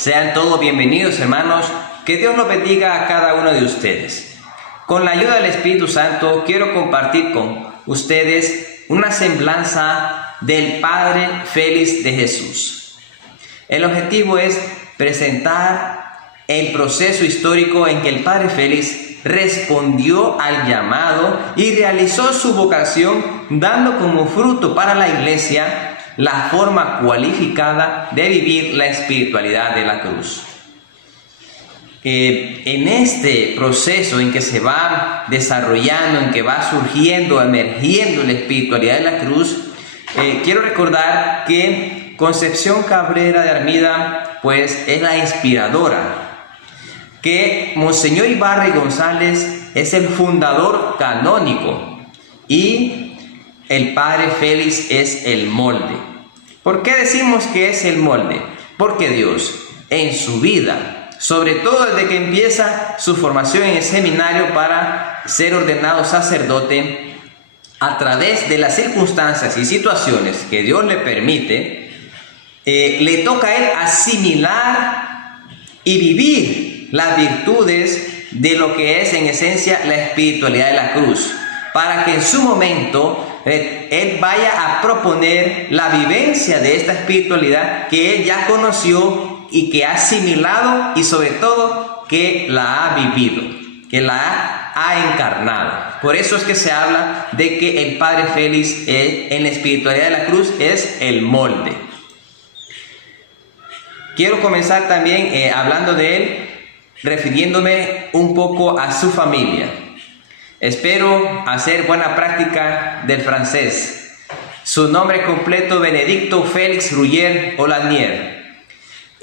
Sean todos bienvenidos, hermanos. Que Dios los bendiga a cada uno de ustedes. Con la ayuda del Espíritu Santo, quiero compartir con ustedes una semblanza del Padre Félix de Jesús. El objetivo es presentar el proceso histórico en que el Padre Félix respondió al llamado y realizó su vocación, dando como fruto para la iglesia la forma cualificada de vivir la espiritualidad de la cruz. En este proceso en que se va desarrollando, en que va surgiendo, emergiendo la espiritualidad de la cruz, quiero recordar que Concepción Cabrera de Armida pues es la inspiradora, que Monseñor Ibarra y González es el fundador canónico y el Padre Félix es el molde. ¿Por qué decimos que es el molde? Porque Dios en su vida, sobre todo desde que empieza su formación en el seminario para ser ordenado sacerdote, a través de las circunstancias y situaciones que Dios le permite, le toca a él asimilar y vivir las virtudes de lo que es en esencia la espiritualidad de la cruz, para que en su momento él vaya a proponer la vivencia de esta espiritualidad que él ya conoció y que ha asimilado, y sobre todo que la ha vivido, que la ha encarnado. Por eso es que se habla de que el Padre Félix en la espiritualidad de la cruz es el molde. Quiero comenzar también hablando de él, refiriéndome un poco a su familia. Espero hacer buena práctica del francés. Su nombre completo: Benedicto Félix Ruyer Olanier,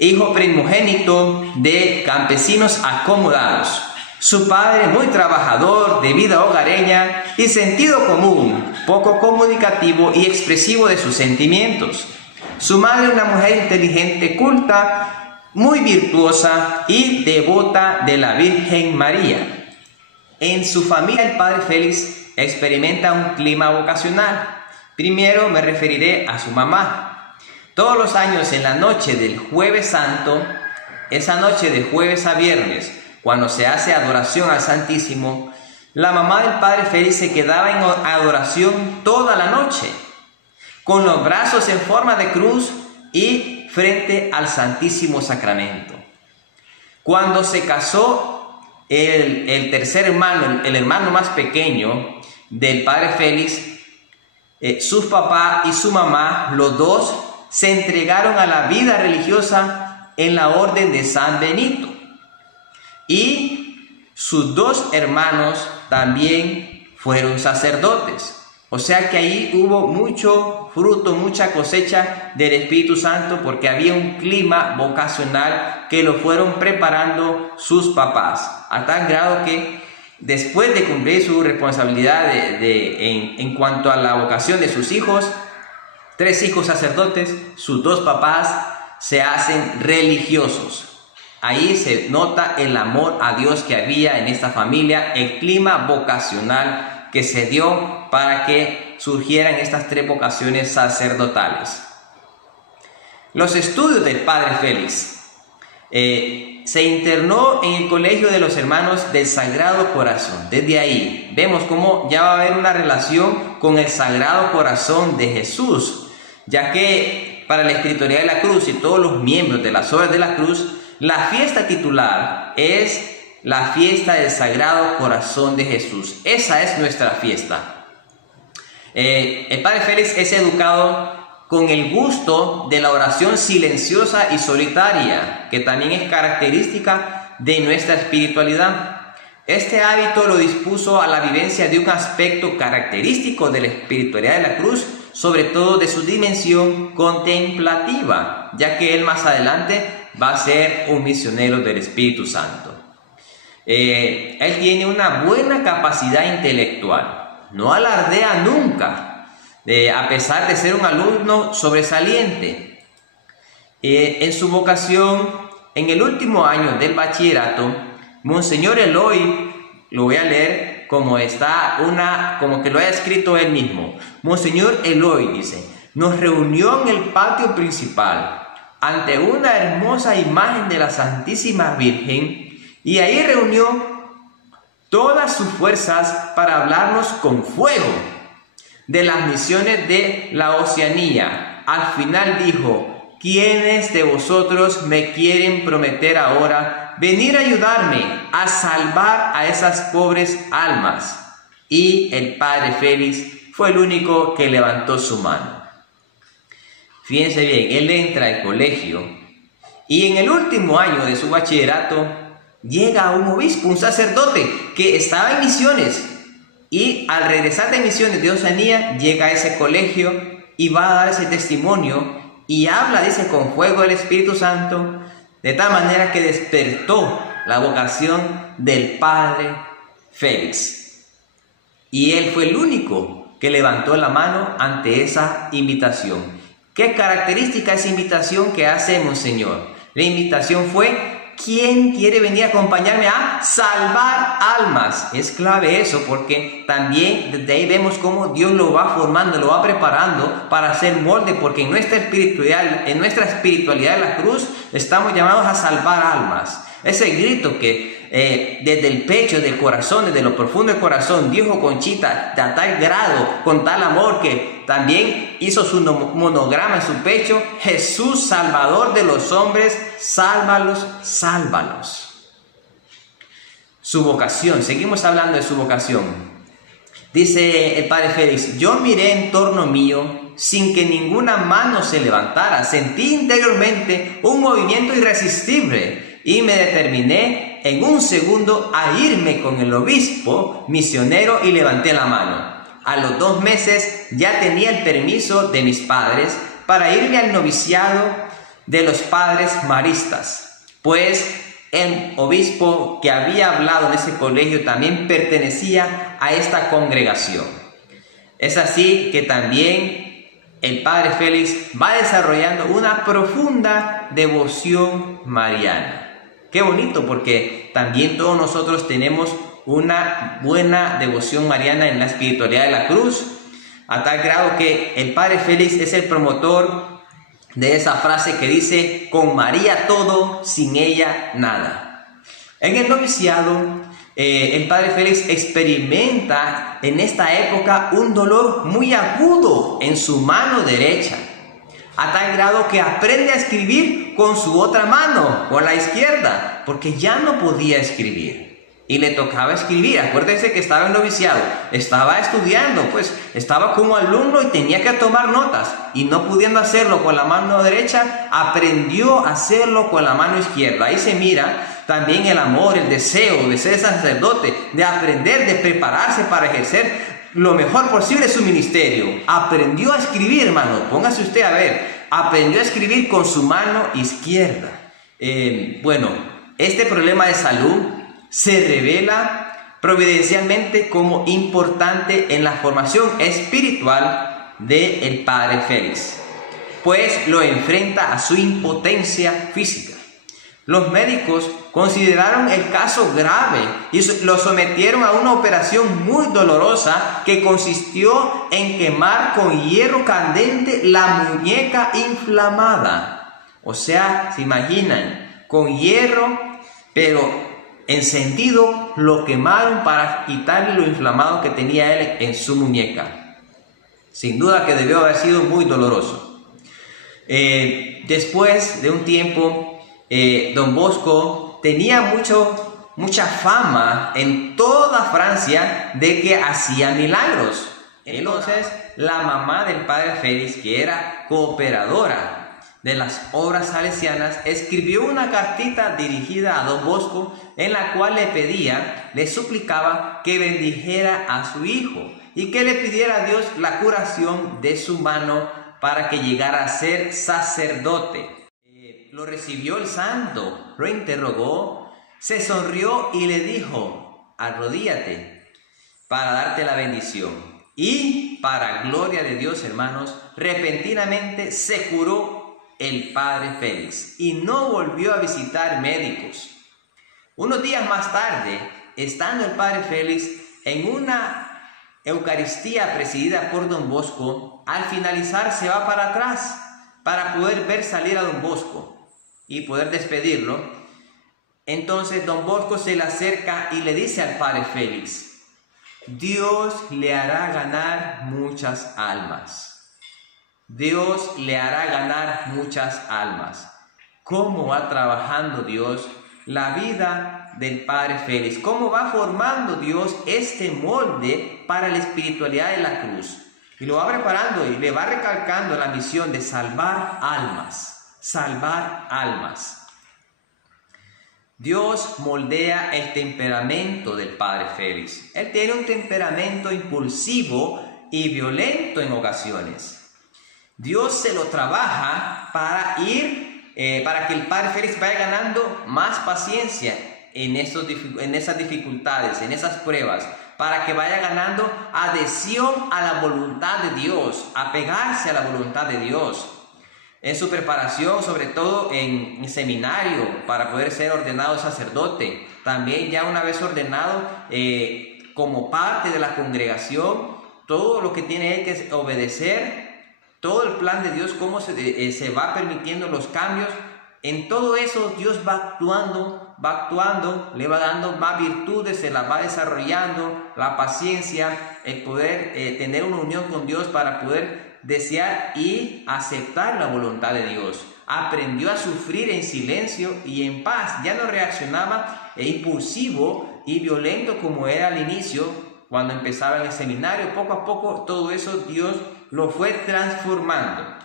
hijo primogénito de campesinos acomodados. Su padre, muy trabajador, de vida hogareña y sentido común, poco comunicativo y expresivo de sus sentimientos. Su madre, una mujer inteligente, culta, muy virtuosa y devota de la Virgen María. En su familia, el Padre Félix experimenta un clima vocacional. Primero me referiré a su mamá. Todos los años, en la noche del Jueves Santo, esa noche de jueves a viernes, cuando se hace adoración al Santísimo, la mamá del Padre Félix se quedaba en adoración toda la noche, con los brazos en forma de cruz y frente al Santísimo Sacramento. Cuando se casó el tercer hermano, el hermano más pequeño del Padre Félix, su papá y su mamá, los dos, se entregaron a la vida religiosa en la orden de San Benito. Y sus dos hermanos también fueron sacerdotes. O sea que ahí hubo mucho fruto, mucha cosecha del Espíritu Santo, porque había un clima vocacional que lo fueron preparando sus papás, a tal grado que después de cumplir su responsabilidad en cuanto a la vocación de sus hijos, 3 hijos sacerdotes, sus 2 papás se hacen religiosos. Ahí se nota el amor a Dios que había en esta familia, el clima vocacional que se dio para que surgieran estas 3 vocaciones sacerdotales. Los estudios del Padre Félix. Se internó en el Colegio de los Hermanos del Sagrado Corazón. Desde ahí vemos cómo ya va a haber una relación con el Sagrado Corazón de Jesús, ya que para la espiritualidad de la cruz y todos los miembros de las obras de la cruz, la fiesta titular es la fiesta del Sagrado Corazón de Jesús. Esa es nuestra fiesta. El Padre Félix es educado con el gusto de la oración silenciosa y solitaria, que también es característica de nuestra espiritualidad. Este hábito lo dispuso a la vivencia de un aspecto característico de la espiritualidad de la cruz, sobre todo de su dimensión contemplativa, ya que él más adelante va a ser un misionero del Espíritu Santo. Él tiene una buena capacidad intelectual, no alardea nunca, a pesar de ser un alumno sobresaliente. En su vocación, en el último año del bachillerato, Monseñor Eloy, lo voy a leer como que lo haya escrito él mismo. Monseñor Eloy dice: nos reunió en el patio principal ante una hermosa imagen de la Santísima Virgen y ahí reunió todas sus fuerzas para hablarnos con fuego de las misiones de la Oceanía. Al final dijo: ¿quiénes de vosotros me quieren prometer ahora venir a ayudarme a salvar a esas pobres almas? Y el padre Félix fue el único que levantó su mano. Fíjense bien, él entra al colegio y en el último año de su bachillerato llega un obispo, un sacerdote que estaba en misiones, y al regresar de misiones de Oceanía llega a ese colegio y va a dar ese testimonio y habla, dice, con fuego del Espíritu Santo, de tal manera que despertó la vocación del padre Félix. Y él fue el único que levantó la mano ante esa invitación. ¿Qué característica esa invitación que hace Monseñor? La invitación fue: ¿quién quiere venir a acompañarme a salvar almas? Es clave eso, porque también desde ahí vemos cómo Dios lo va formando, lo va preparando para hacer molde, porque en nuestra espiritualidad de la cruz estamos llamados a salvar almas. Ese grito que desde el pecho, del corazón, desde lo profundo del corazón, dijo Conchita, a tal grado, con tal amor, que también hizo su monograma en su pecho: Jesús, Salvador de los hombres, sálvalos, sálvalos. Su vocación, seguimos hablando de su vocación. Dice el padre Félix: yo miré en torno mío sin que ninguna mano se levantara, sentí interiormente un movimiento irresistible y me determiné en un segundo a irme con el obispo misionero y levanté la mano. A los 2 meses ya tenía el permiso de mis padres para irme al noviciado de los padres maristas, pues el obispo que había hablado en ese colegio también pertenecía a esta congregación. Es así que también el padre Félix va desarrollando una profunda devoción mariana. Qué bonito, porque también todos nosotros tenemos una buena devoción mariana en la espiritualidad de la cruz, a tal grado que el padre Félix es el promotor de esa frase que dice: con María todo, sin ella nada. En el noviciado, el padre Félix experimenta en esta época un dolor muy agudo en su mano derecha, a tal grado que aprende a escribir con su otra mano, con la izquierda, porque ya no podía escribir y le tocaba escribir. Acuérdense que estaba en noviciado, estaba estudiando, pues estaba como alumno y tenía que tomar notas, y no pudiendo hacerlo con la mano derecha, aprendió a hacerlo con la mano izquierda. Ahí se mira también el amor, el deseo de ser sacerdote, de aprender, de prepararse para ejercer lo mejor posible su ministerio. Aprendió a escribir, hermano, póngase usted a ver, aprendió a escribir con su mano izquierda. Bueno, este problema de salud se revela providencialmente como importante en la formación espiritual del padre Félix, pues lo enfrenta a su impotencia física. Los médicos consideraron el caso grave y lo sometieron a una operación muy dolorosa que consistió en quemar con hierro candente la muñeca inflamada. O sea, se imaginan, con hierro, pero encendido, lo quemaron para quitarle lo inflamado que tenía él en su muñeca. Sin duda que debió haber sido muy doloroso. Después de un tiempo, Don Bosco tenía mucha fama en toda Francia de que hacía milagros. Entonces, la mamá del padre Félix, que era cooperadora de las obras salesianas, escribió una cartita dirigida a Don Bosco en la cual le suplicaba que bendijera a su hijo y que le pidiera a Dios la curación de su mano para que llegara a ser sacerdote. Lo recibió el santo, lo interrogó, se sonrió y le dijo: arrodíllate para darte la bendición. Y para gloria de Dios, hermanos, repentinamente se curó el padre Félix y no volvió a visitar médicos. Unos días más tarde, estando el padre Félix en una Eucaristía presidida por Don Bosco, al finalizar se va para atrás para poder ver salir a don Bosco y poder despedirlo. Entonces don Bosco se le acerca y le dice al padre Félix: Dios le hará ganar muchas almas. Dios le hará ganar muchas almas. ¿Cómo va trabajando Dios la vida del padre Félix? ¿Cómo va formando Dios este molde para la espiritualidad de la cruz? Y lo va preparando y le va recalcando la misión de salvar almas. Salvar almas. Dios moldea el temperamento del padre Félix. Él tiene un temperamento impulsivo y violento en ocasiones. Dios se lo trabaja para que el padre Félix vaya ganando más paciencia en esas dificultades, en esas pruebas, para que vaya ganando adhesión a la voluntad de Dios, apegarse a la voluntad de Dios. En su preparación, sobre todo en seminario, para poder ser ordenado sacerdote, también ya una vez ordenado como parte de la congregación, todo lo que tiene él que obedecer, todo el plan de Dios, cómo se va permitiendo los cambios. En todo eso Dios va actuando, le va dando más virtudes, se las va desarrollando, la paciencia, el poder tener una unión con Dios para poder desear y aceptar la voluntad de Dios. Aprendió a sufrir en silencio y en paz, ya no reaccionaba impulsivo y violento como era al inicio cuando empezaba en el seminario. Poco a poco todo eso Dios lo fue transformando.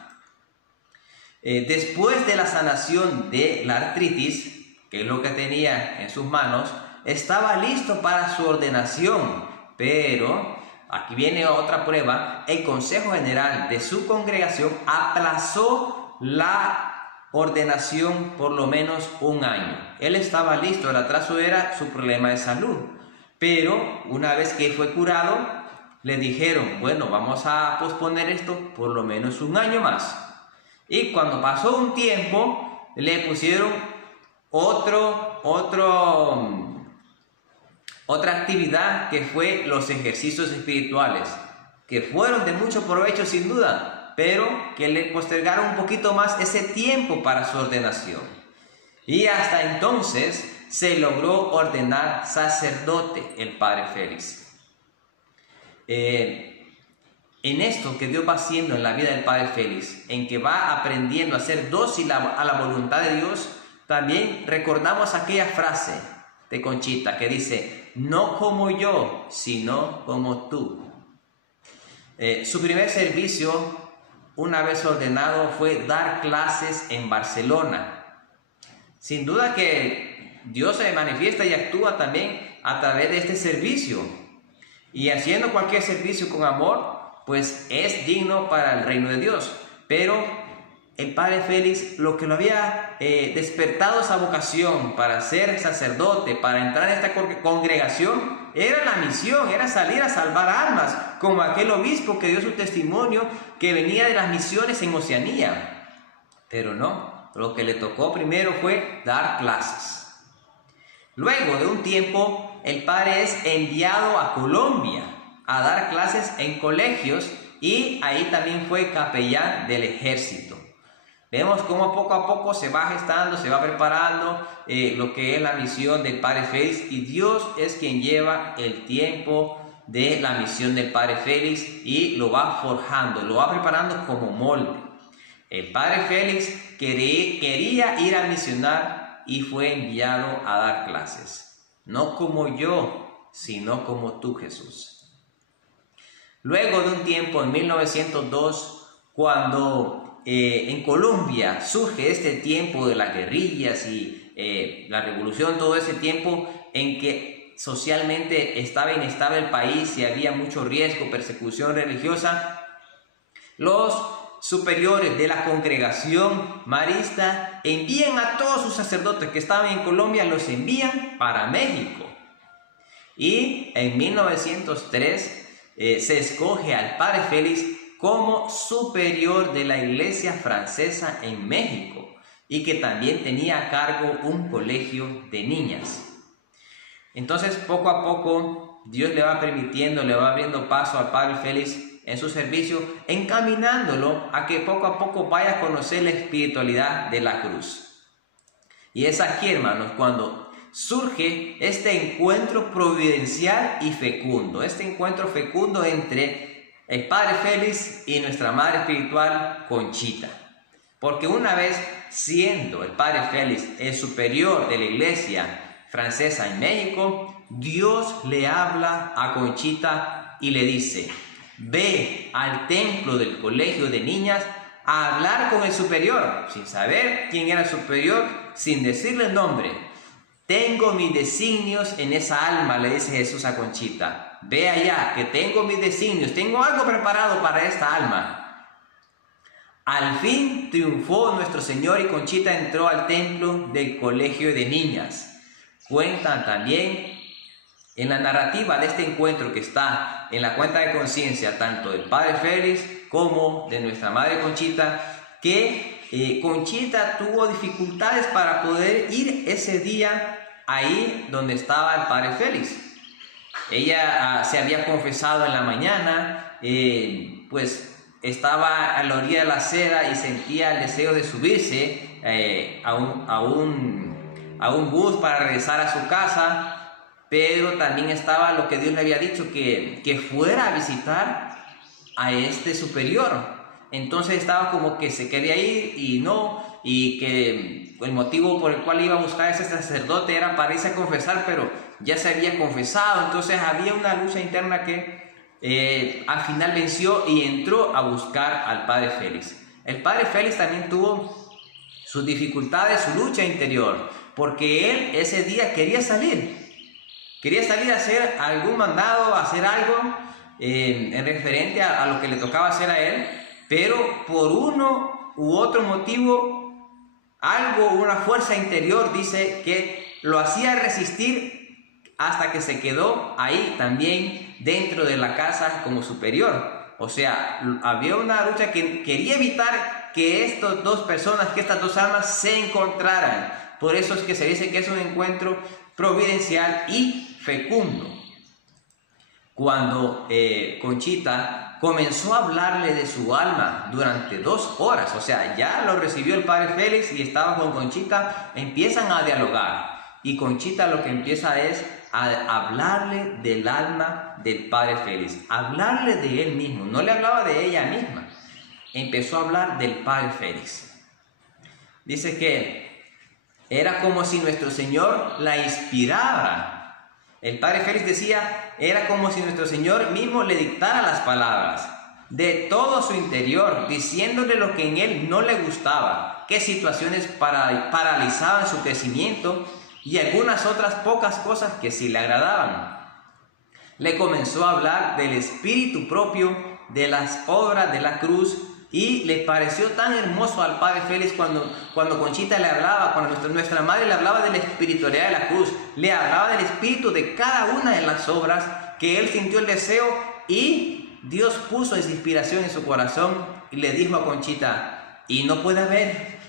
Después de la sanación de la artritis, que es lo que tenía en sus manos, estaba listo para su ordenación, pero aquí viene otra prueba: el Consejo General de su congregación aplazó la ordenación por lo menos un año. Él estaba listo, el atraso era su problema de salud, pero una vez que fue curado, le dijeron: bueno, vamos a posponer esto por lo menos un año más. Y cuando pasó un tiempo, le pusieron otra actividad, que fue los ejercicios espirituales, que fueron de mucho provecho sin duda, pero que le postergaron un poquito más ese tiempo para su ordenación. Y hasta entonces se logró ordenar sacerdote el padre Félix. En esto que Dios va haciendo en la vida del padre Félix, en que va aprendiendo a ser dócil a la voluntad de Dios, también recordamos aquella frase de Conchita que dice: no como yo, sino como tú. Su primer servicio, una vez ordenado, fue dar clases en Barcelona. Sin duda que Dios se manifiesta y actúa también a través de este servicio. Y haciendo cualquier servicio con amor, pues es digno para el reino de Dios. Pero el padre Félix, lo que lo había despertado esa vocación para ser sacerdote, para entrar en esta congregación, era la misión, era salir a salvar almas, como aquel obispo que dio su testimonio, que venía de las misiones en Oceanía. Pero no, lo que le tocó primero fue dar clases. Luego de un tiempo, el padre es enviado a Colombia a dar clases en colegios, y ahí también fue capellán del ejército. Vemos cómo poco a poco se va gestando, se va preparando lo que es la misión del padre Félix, y Dios es quien lleva el tiempo de la misión del padre Félix y lo va forjando, lo va preparando como molde. El padre Félix quería ir a misionar y fue enviado a dar clases. No como yo, sino como tú, Jesús. Luego de un tiempo, en 1902, cuando en Colombia surge este tiempo de las guerrillas y la revolución, todo ese tiempo en que socialmente estaba inestable el país y había mucho riesgo, persecución religiosa, los superiores de la congregación marista envían a todos sus sacerdotes que estaban en Colombia, los envían para México. Y en 1903 se escoge al padre Félix como superior de la iglesia francesa en México, y que también tenía a cargo un colegio de niñas. Entonces, poco a poco, Dios le va permitiendo, le va abriendo paso al padre Félix en su servicio, encaminándolo a que poco a poco vaya a conocer la espiritualidad de la cruz. Y es aquí, hermanos, cuando surge este encuentro providencial y fecundo, este encuentro fecundo entre el Padre Félix y nuestra Madre Espiritual, Conchita. Porque una vez siendo el Padre Félix el superior de la iglesia francesa en México, Dios le habla a Conchita y le dice: ve al templo del colegio de niñas a hablar con el superior, sin saber quién era el superior, sin decirle el nombre. Tengo mis designios en esa alma, le dice Jesús a Conchita. Ve allá, que tengo mis designios, tengo algo preparado para esta alma. Al fin triunfó nuestro Señor y Conchita entró al templo del colegio de niñas. Cuentan también en la narrativa de este encuentro que está en la cuenta de conciencia tanto del Padre Félix como de nuestra Madre Conchita, que Conchita tuvo dificultades para poder ir ese día ahí donde estaba el Padre Félix. Ella se había confesado en la mañana, pues estaba a la orilla de la acera y sentía el deseo de subirse a un bus para regresar a su casa, pero también estaba lo que Dios le había dicho, que fuera a visitar a este superior. Entonces estaba como que se quería ir y que el motivo por el cual iba a buscar a ese sacerdote era para irse a confesar, pero ya se había confesado. Entonces había una lucha interna que al final venció y entró a buscar al Padre Félix. El Padre Félix también tuvo sus dificultades, su lucha interior, porque él ese día quería salir a hacer algún mandado, a hacer algo en referente a lo que le tocaba hacer a él, pero por uno u otro motivo, una fuerza interior dice que lo hacía resistir hasta que se quedó ahí también dentro de la casa como superior. O sea, había una lucha que quería evitar que estas dos personas, que estas dos almas se encontraran. Por eso es que se dice que es un encuentro providencial y fecundo. Cuando Conchita comenzó a hablarle de su alma durante 2 horas, o sea, ya lo recibió el Padre Félix y estaba con Conchita, empiezan a dialogar. Y Conchita lo que empieza es a hablarle del alma del Padre Félix, hablarle de él mismo, no le hablaba de ella misma, empezó a hablar del Padre Félix. Dice que era como si nuestro Señor la inspirara. El Padre Félix decía, era como si nuestro Señor mismo le dictara las palabras de todo su interior, diciéndole lo que en él no le gustaba, qué situaciones paralizaban su crecimiento y algunas otras pocas cosas que sí le agradaban. Le comenzó a hablar del espíritu propio, de las obras de la cruz, y le pareció tan hermoso al Padre Félix cuando Conchita le hablaba, cuando nuestra madre le hablaba de la espiritualidad de la cruz, le hablaba del espíritu de cada una de las obras, que él sintió el deseo y Dios puso esa inspiración en su corazón y le dijo a Conchita, y no puede haber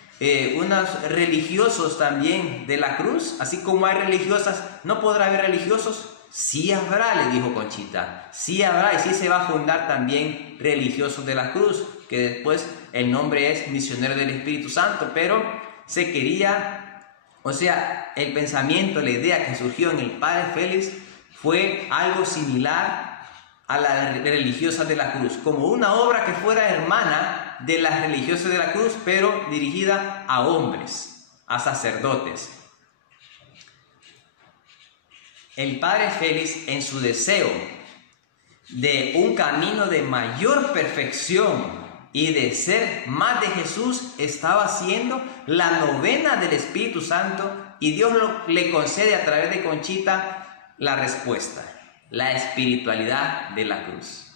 unos religiosos también de la cruz, así como hay religiosas, ¿no podrá haber religiosos? Sí habrá, le dijo Conchita, sí habrá, y sí se va a fundar también religiosos de la cruz, que después el nombre es Misionero del Espíritu Santo, pero se quería, o sea, el pensamiento, la idea que surgió en el Padre Félix fue algo similar a las religiosas de la cruz, como una obra que fuera hermana de las religiosas de la cruz, pero dirigida a hombres, a sacerdotes. El Padre Félix, en su deseo de un camino de mayor perfección y de ser más de Jesús, estaba haciendo la novena del Espíritu Santo, y Dios le concede a través de Conchita la respuesta, la espiritualidad de la cruz.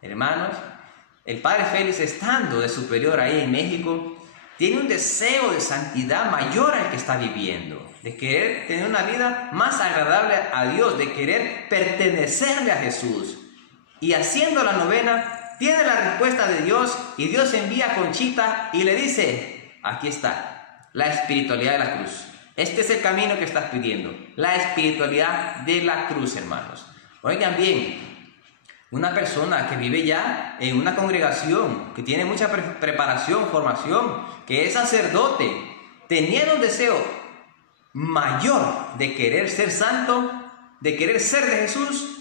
Hermanos, el Padre Félix, estando de superior ahí en México, tiene un deseo de santidad mayor al que está viviendo, de querer tener una vida más agradable a Dios, de querer pertenecerle a Jesús. Y haciendo la novena, tiene la respuesta de Dios, y Dios envía a Conchita y le dice, aquí está, la espiritualidad de la cruz. Este es el camino que estás pidiendo, la espiritualidad de la cruz, hermanos. Oigan bien, una persona que vive ya en una congregación, que tiene mucha preparación, formación, que es sacerdote, teniendo un deseo mayor de querer ser santo, de querer ser de Jesús,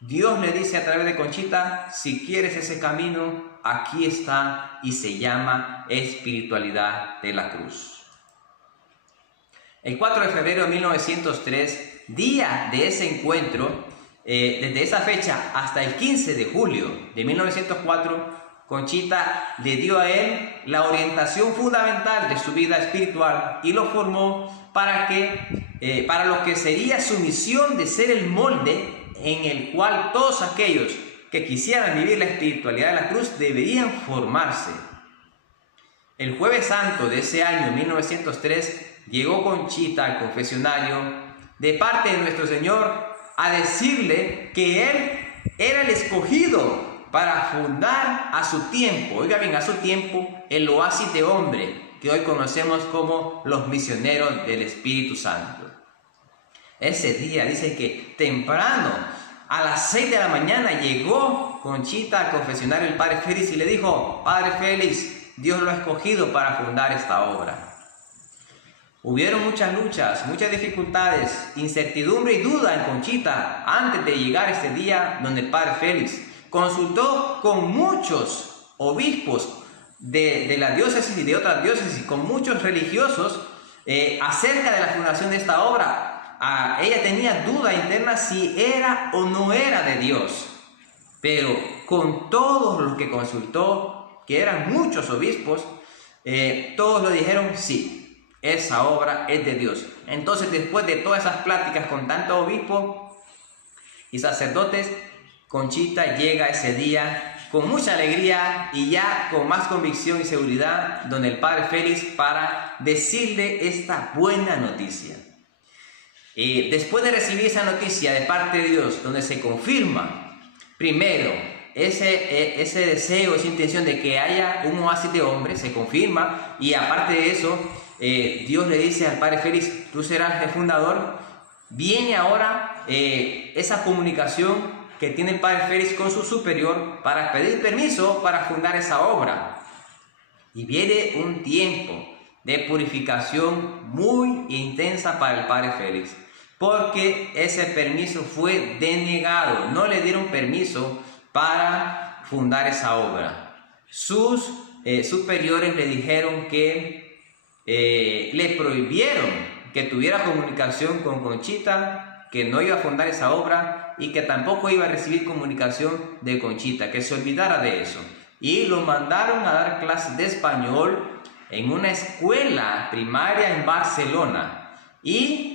Dios le dice a través de Conchita: si quieres ese camino, aquí está, y se llama espiritualidad de la cruz. El 4 de febrero de 1903, día de ese encuentro, desde esa fecha hasta el 15 de julio de 1904, Conchita le dio a él la orientación fundamental de su vida espiritual y lo formó para lo que sería su misión de ser el molde en el cual todos aquellos que quisieran vivir la espiritualidad de la cruz deberían formarse. El Jueves Santo de ese año 1903 llegó Conchita al confesionario de parte de nuestro Señor a decirle que él era el escogido para fundar a su tiempo, oiga bien, a su tiempo, el oasis de hombre que hoy conocemos como los misioneros del Espíritu Santo. Ese día dice que temprano, a las 6 de la mañana, llegó Conchita al confesionario del Padre Félix y le dijo: Padre Félix, Dios lo ha escogido para fundar esta obra. Hubieron muchas luchas, muchas dificultades, incertidumbre y duda en Conchita antes de llegar ese día donde el Padre Félix consultó con muchos obispos de la diócesis y de otras diócesis, con muchos religiosos acerca de la fundación de esta obra. Ella tenía duda interna si era o no era de Dios, pero con todos los que consultó, que eran muchos obispos, todos lo dijeron: sí, esa obra es de Dios. Entonces, después de todas esas pláticas con tantos obispos y sacerdotes, Conchita llega ese día con mucha alegría y ya con más convicción y seguridad donde el Padre Félix para decirle esta buena noticia. Después de recibir esa noticia de parte de Dios, donde se confirma primero ese deseo, esa intención de que haya un oasis de hombres, se confirma, y aparte de eso, Dios le dice al Padre Félix: tú serás el fundador. Viene ahora esa comunicación que tiene el Padre Félix con su superior para pedir permiso para fundar esa obra. Y viene un tiempo de purificación muy intensa para el Padre Félix, porque ese permiso fue denegado, no le dieron permiso para fundar esa obra. Sus superiores le dijeron que le prohibieron que tuviera comunicación con Conchita, que no iba a fundar esa obra y que tampoco iba a recibir comunicación de Conchita, que se olvidara de eso. Y lo mandaron a dar clases de español en una escuela primaria en Barcelona, y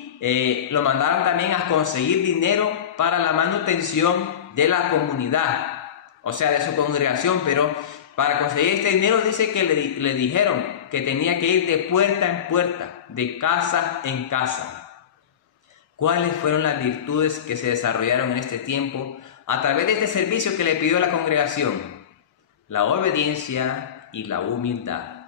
lo mandaron también a conseguir dinero para la manutención de la comunidad, o sea, de su congregación. Pero para conseguir este dinero dice que le dijeron que tenía que ir de puerta en puerta, de casa en casa. ¿Cuáles fueron las virtudes que se desarrollaron en este tiempo a través de este servicio que le pidió la congregación? La obediencia y la humildad.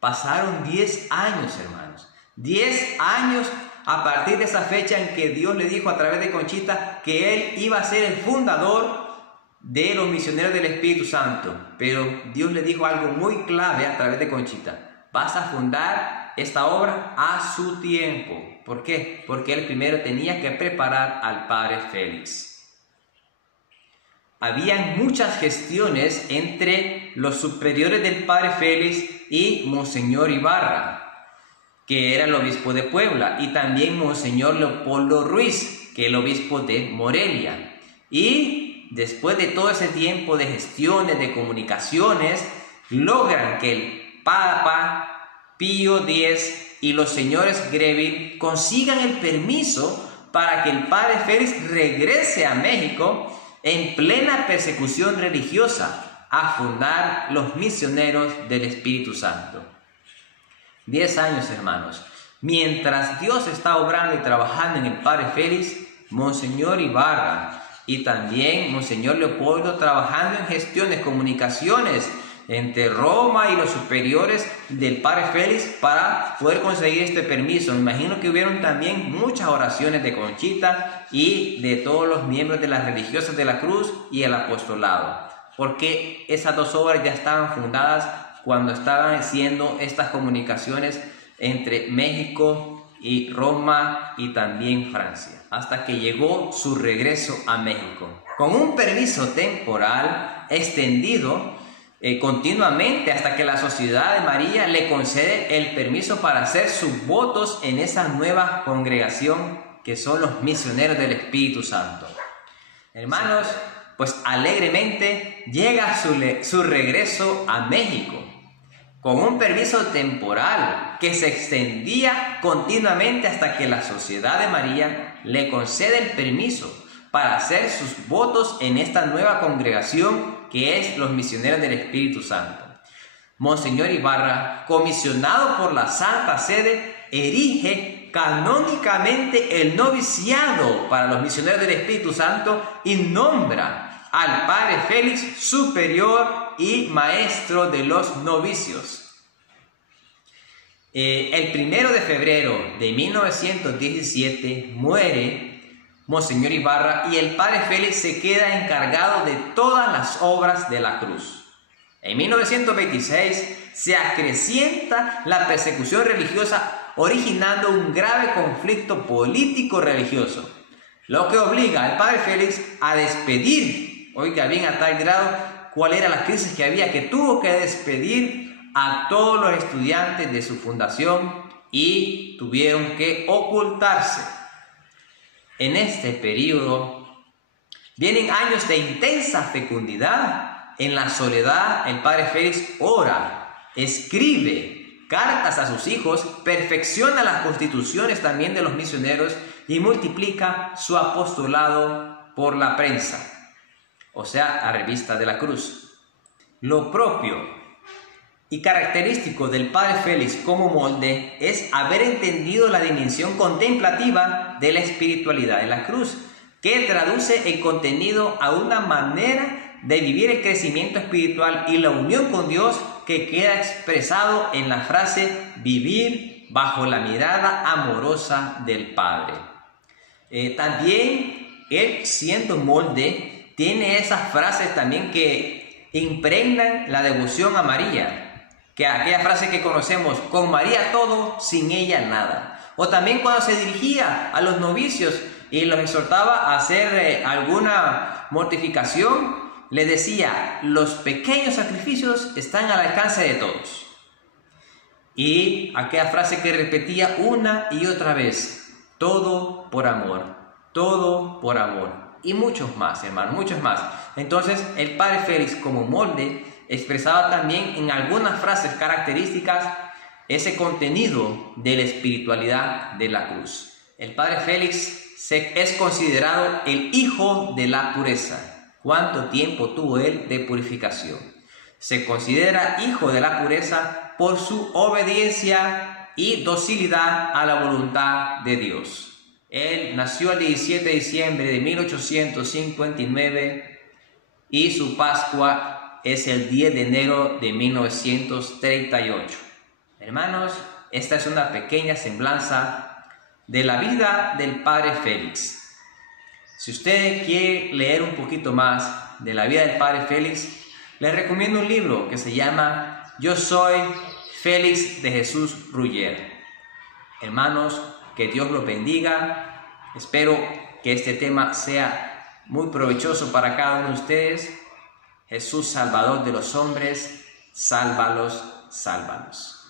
Pasaron 10 años, hermanos. 10 años a partir de esa fecha en que Dios le dijo a través de Conchita que él iba a ser el fundador de los misioneros del Espíritu Santo. Pero Dios le dijo algo muy clave a través de Conchita: vas a fundar esta obra a su tiempo. ¿Por qué? Porque él primero tenía que preparar al Padre Félix. Habían muchas gestiones entre los superiores del Padre Félix y Monseñor Ibarra, que era el obispo de Puebla, y también Monseñor Leopoldo Ruiz, que es el obispo de Morelia. Y después de todo ese tiempo de gestiones, de comunicaciones, logran que el Papa Pío X y los señores Greville consigan el permiso para que el Padre Félix regrese a México en plena persecución religiosa a fundar los misioneros del Espíritu Santo. 10 años, hermanos. Mientras Dios está obrando y trabajando en el Padre Félix, Monseñor Ibarra y también Monseñor Leopoldo trabajando en gestiones, comunicaciones entre Roma y los superiores del padre Félix para poder conseguir este permiso. Me imagino que hubieron también muchas oraciones de Conchita y de todos los miembros de las religiosas de la Cruz y el apostolado, porque esas dos obras ya estaban fundadas cuando estaban haciendo estas comunicaciones entre México y Roma y también Francia, hasta que llegó su regreso a México, con un permiso temporal extendido continuamente hasta que la Sociedad de María le concede el permiso para hacer sus votos en esa nueva congregación que son los misioneros del Espíritu Santo. Hermanos, pues alegremente llega su regreso a México, con un permiso temporal que se extendía continuamente hasta que la Sociedad de María le concede el permiso para hacer sus votos en esta nueva congregación que es los misioneros del Espíritu Santo. Monseñor Ibarra, comisionado por la Santa Sede, erige canónicamente el noviciado para los misioneros del Espíritu Santo y nombra al padre Félix superior y maestro de los novicios. El 1 de febrero de 1917 muere Monseñor Ibarra y el padre Félix se queda encargado de todas las obras de la cruz. En 1926 se acrecienta la persecución religiosa, originando un grave conflicto político-religioso, lo que obliga al padre Félix a despedir, oiga bien, a tal grado cuál era la crisis que había, que tuvo que despedir a todos los estudiantes de su fundación y tuvieron que ocultarse. En este periodo vienen años de intensa fecundidad. En la soledad, el padre Félix ora, escribe cartas a sus hijos, perfecciona las constituciones también de los misioneros y multiplica su apostolado por la prensa, o sea, la revista de la Cruz. Lo propio y característico del padre Félix como molde es haber entendido la dimensión contemplativa de la espiritualidad de la cruz, que traduce el contenido a una manera de vivir el crecimiento espiritual y la unión con Dios que queda expresado en la frase vivir bajo la mirada amorosa del Padre. También él, siendo molde, tiene esas frases también que impregnan la devoción a María, que aquella frase que conocemos, con María todo, sin ella nada. O también cuando se dirigía a los novicios y los exhortaba a hacer alguna mortificación, le decía, los pequeños sacrificios están al alcance de todos. Y aquella frase que repetía una y otra vez, todo por amor, todo por amor. Y muchos más, hermanos, muchos más. Entonces, el padre Félix como molde expresaba también en algunas frases características ese contenido de la espiritualidad de la cruz. El padre Félix es considerado el hijo de la pureza. ¿Cuánto tiempo tuvo él de purificación? Se considera hijo de la pureza por su obediencia y docilidad a la voluntad de Dios. Él nació el 17 de diciembre de 1859 y su Pascua es el 10 de enero de 1938. Hermanos, esta es una pequeña semblanza de la vida del padre Félix. Si usted quiere leer un poquito más de la vida del padre Félix, les recomiendo un libro que se llama Yo soy Félix de Jesús Ruller. Hermanos, que Dios los bendiga. Espero que este tema sea muy provechoso para cada uno de ustedes. Jesús, Salvador de los hombres, sálvalos, sálvalos.